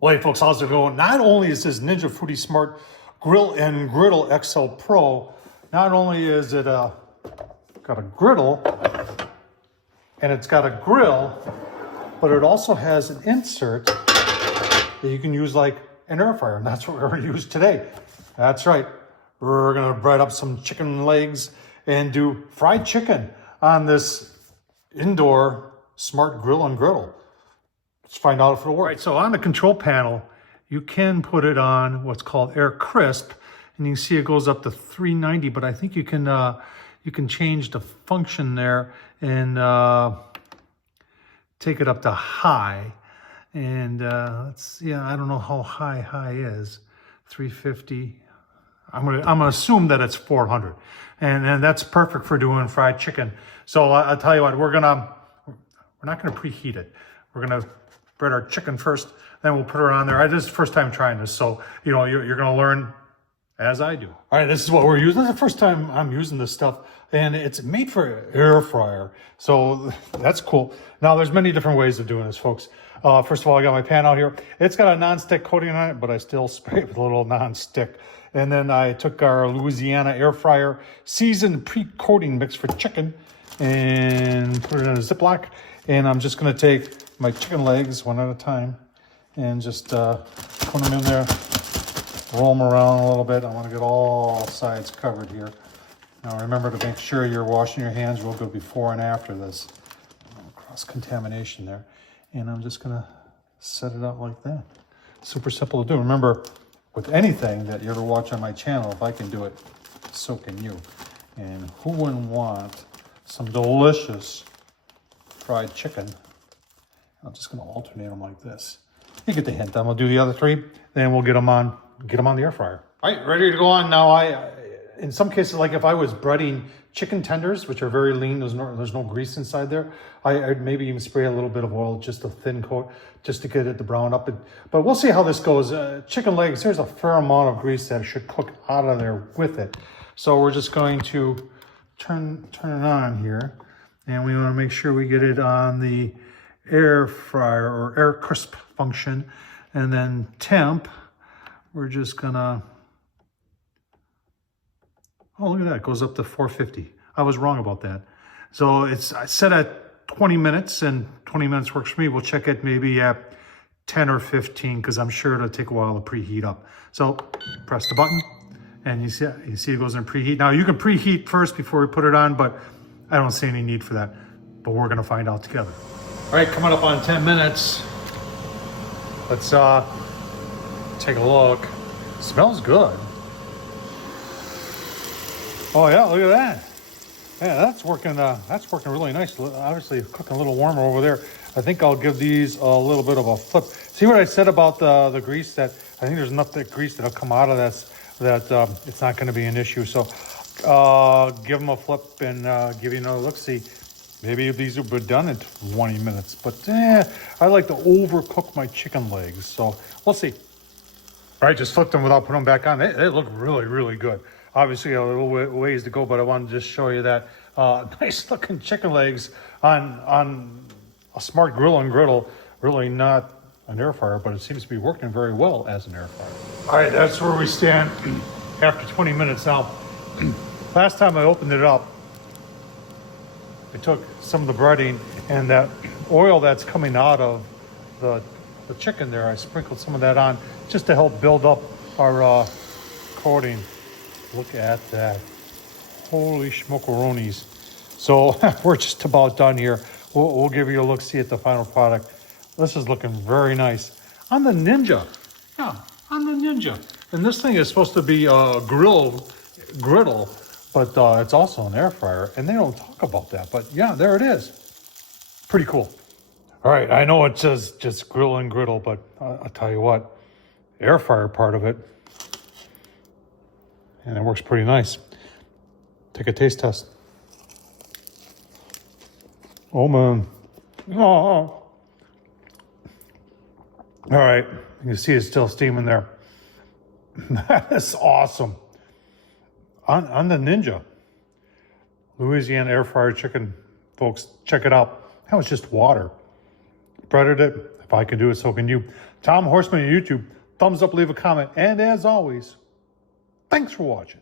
Well, hey folks, how's it going? Not only is this Ninja Foodi Smart Grill and Griddle XL Pro, not only is it got a griddle and it's got a grill, but it also has an insert that you can use like an air fryer, and that's what we're going to use today. That's right. We're going to bread up some chicken legs and do fried chicken on this indoor smart grill and griddle. Let's find out if it'll work. Right, so on the control panel, you can put it on what's called air crisp, and you can see it goes up to 390, but I think you can change the function there and take it up to high. And I don't know how high is. 350. I'm gonna assume that it's 400, and that's perfect for doing fried chicken. So I'll tell you what, we're not gonna preheat it. We're gonna bread our chicken first, then we'll put her on there. This is the first time trying this, so you know you're gonna learn as I do. All right, this is what we're using. This is the first time I'm using this stuff, and it's made for air fryer, so that's cool. Now there's many different ways of doing this, folks. First of all, I got my pan out here. It's got a non-stick coating on it, but I still spray it with a little non-stick. And then I took our Louisiana air fryer seasoned pre-coating mix for chicken and put it in a Ziploc. And I'm just gonna take my chicken legs one at a time and just put them in there, roll them around a little bit. I want to get all sides covered here. Now remember to make sure you're washing your hands real good before and after this. Cross-contamination there. And I'm just gonna set it out like that. Super simple to do. Remember, with anything that you ever watch on my channel, if I can do it, so can you. And who wouldn't want some delicious fried chicken? I'm just gonna alternate them like this. You get the hint. I'm gonna do the other three, then we'll get them on the air fryer. All right, ready to go on now. In some cases, like if I was breading chicken tenders, which are very lean, there's no grease inside there, I'd maybe even spray a little bit of oil, just a thin coat, just to get it to brown up. But we'll see how this goes. Chicken legs, there's a fair amount of grease that should cook out of there with it. So we're just going to turn it on here, and we want to make sure we get it on the air fryer or air crisp function, and then temp, we're just gonna, oh, look at that, it goes up to 450. I was wrong about that. So it's set at 20 minutes, and 20 minutes works for me. We'll check it maybe at 10 or 15, because I'm sure it'll take a while to preheat up. So press the button, and you see it goes in preheat. Now you can preheat first before we put it on, but I don't see any need for that. But we're gonna find out together. All right, coming up on 10 minutes. Let's take a look. Smells good. Oh yeah, look at that. Yeah, that's working really nice. Obviously cooking a little warmer over there. I think I'll give these a little bit of a flip. See what I said about the grease? That I think there's enough that grease that'll come out of this that it's not gonna be an issue. So give them a flip and give you another look. See, maybe these will be done in 20 minutes, but I like to overcook my chicken legs. So we'll see. All right, just flipped them without putting them back on. They look really, really good. Obviously a little ways to go, but I wanted to just show you that nice looking chicken legs on a smart grill and griddle. Really not an air fryer, but it seems to be working very well as an air fryer. All right, that's where we stand after 20 minutes now. Last time I opened it up, I took some of the breading and that oil that's coming out of the chicken there, I sprinkled some of that on just to help build up our coating. Look at that. Holy schmokeroonies. So we're just about done here. We'll give you a look-see at the final product. This is looking very nice. On the Ninja. Yeah, on the Ninja. And this thing is supposed to be a griddle, but it's also an air fryer. And they don't talk about that. But yeah, there it is. Pretty cool. All right, I know it says just grill and griddle, but I'll tell you what, air fryer part of it, and it works pretty nice. Take a taste test. Oh man. Oh. All right, you can see it's still steaming there. That's awesome. On the Ninja, Louisiana air fryer chicken, folks, check it out. That was just water. Breaded it, If I can do it, so can you. Tom Horsman on YouTube. Thumbs up, leave a comment. And as always, thanks for watching.